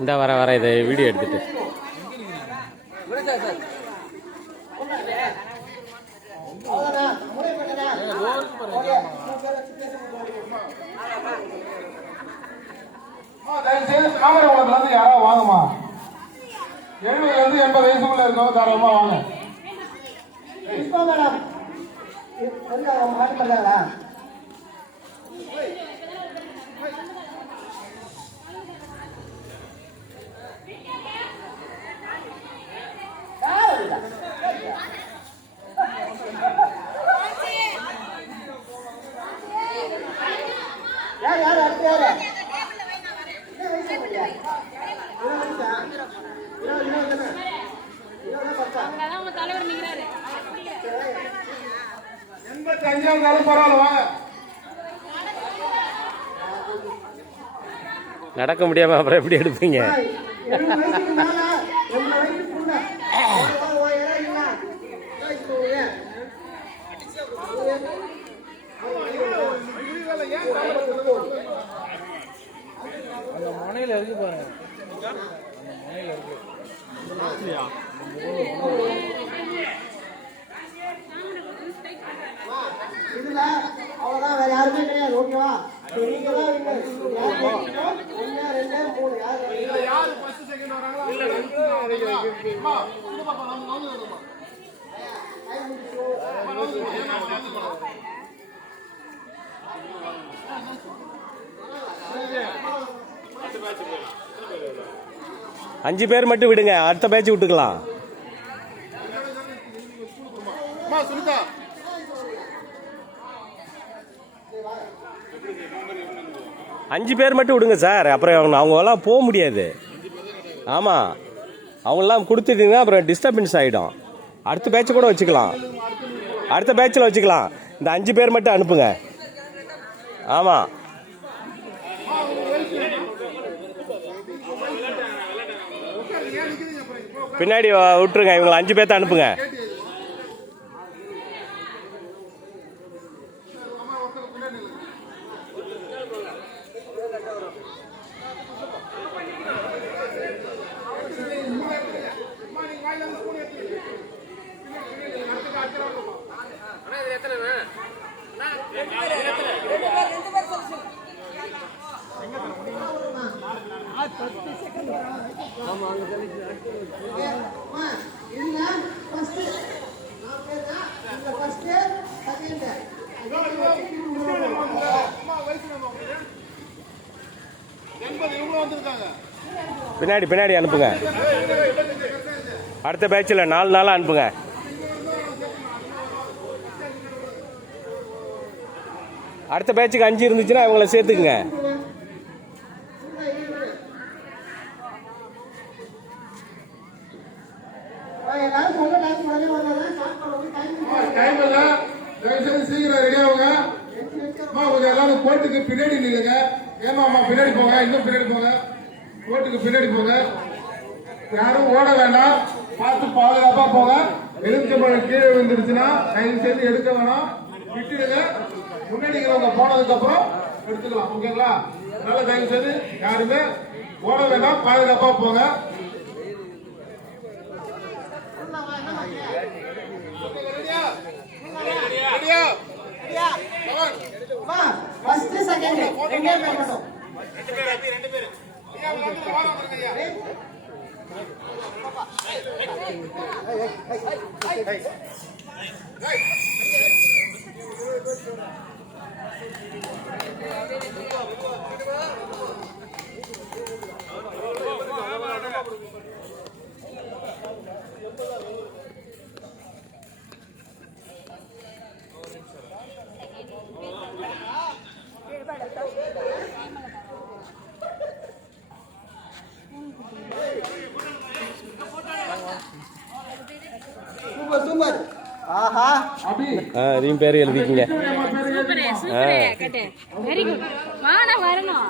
இந்த வர இதை வீடியோ எடுத்துட்டு தாமரகுளத்துல யாராவது வாங்கம்மா. 70 80 வயசுக்குள்ள இருக்கவங்க தாராளமா வாங்க. நடக்க முடியாம அப்புறம் எப்படி எடுப்பீங்க? அந்த முனையில இருக்கு பாருங்க. இதுல அவ்வளவுதான், வேற யாருமே கிடையாது. ஓகேவா? நீங்க தான் யாரு ஃபர்ஸ்ட் செகண்ட் வராங்களோ அஞ்சு பேர் மட்டும் விடுங்க, அடுத்த பேட்ச் விட்டுக்கலாம். அஞ்சு பேர் மட்டும் விடுங்க சார், அப்புறம் அவங்களாம் போக முடியாது. ஆமாம், அவங்களாம் கொடுத்துட்டீங்கன்னா அப்புறம் டிஸ்டர்பன்ஸ் ஆகிடும். அடுத்த பேட்ச் கூட வச்சுக்கலாம், அடுத்த பேட்சில் வச்சுக்கலாம். இந்த 5 பேர் மட்டும் அனுப்புங்க. ஆமாம், பின்னாடி விட்டுருங்க, இவங்களை 5 பேர்த்த அனுப்புங்க. பின்னாடி பின்னாடி அனுப்புங்க. அடுத்த பேட்சில் 4 நாளாக அனுப்புங்க. அடுத்த பேட்சுக்கு 5 இருந்துச்சுன்னா அவங்கள சேர்த்துக்குங்க. சீக்கிரம் ரெடி ஆகுங்க. கொஞ்சம் எல்லாரும் கோட்டுக்கு பின்னாடி நில்லுங்க. ஏமாமா பின்னாடி போங்க, இன்னும் பின்னாடி போங்க, கோட்டுக்கு பின்னாடி போங்க. யாரும் ஓட வேண்டாம், பார்த்து பாதுகாப்பா போங்க. எலுமிச்சம்பழம் கீழே விழுந்துருச்சுன்னா தயவு செய்து எடுக்க வேணாம், விட்டுடுங்க. முன்னாடி போனதுக்கு அப்புறம் எடுத்துக்கலாம். ஓகேங்களா? அதனால தயவு செய்து யாருமே ஓட வேண்டாம், பாதுகாப்பா போங்க. ஃபர்ஸ்ட் செகண்ட் ரெண்டே பேர் மட்டும். ரெண்டு பேர் சூப்பர் சூப்பர். ஆஹா, அதையும் பேர் எழுதிக்கிங்க. சூப்பர் சூப்பர் கட்டே. Very good. வாடா வரணும்.